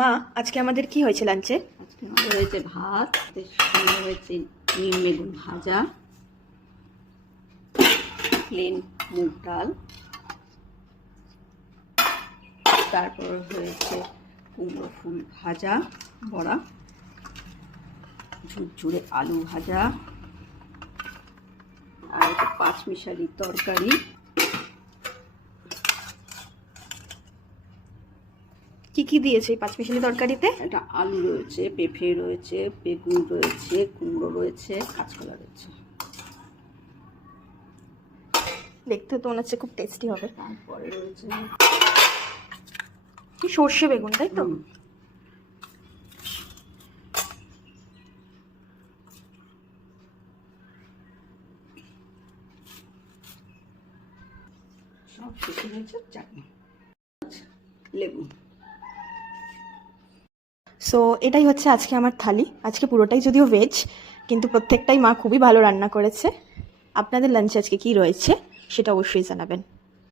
মা, আজকে আমাদের কি হয়েছে লাঞ্চে? আজকে আমাদের হয়েছে ভাত, সঙ্গে হয়েছে নিম বেগুন ভাজা, প্লেন মুগ ডাল, তারপর হয়েছে কুমড়ো ফুল ভাজা, বড়া, ঝুরঝুরে আলু ভাজা, আর একটা পাঁচমিশালি তরকারি। কি কি দিয়েছে এই পাঁচমিশালি তরকারিতে? একটা আলু রয়েছে, পেঁপে রয়েছে, বেগুন রয়েছে, কুমড়ো রয়েছে, কাঁচকলা রয়েছে। দেখতে তো মনে হচ্ছে খুব টেস্টি হবে। তারপরে রয়েছে কি সর্ষে বেগুন, তাই তো? সব শেষে রয়েছে চাটনি, লেবু। সো এটাই হচ্ছে আজকে আমার থালি। আজকে পুরোটাই যদিও ভেজ, কিন্তু প্রত্যেকটাই মা খুবই ভালো রান্না করেছে। আপনাদের লাঞ্চে আজকে কি রয়েছে সেটা অবশ্যই জানাবেন।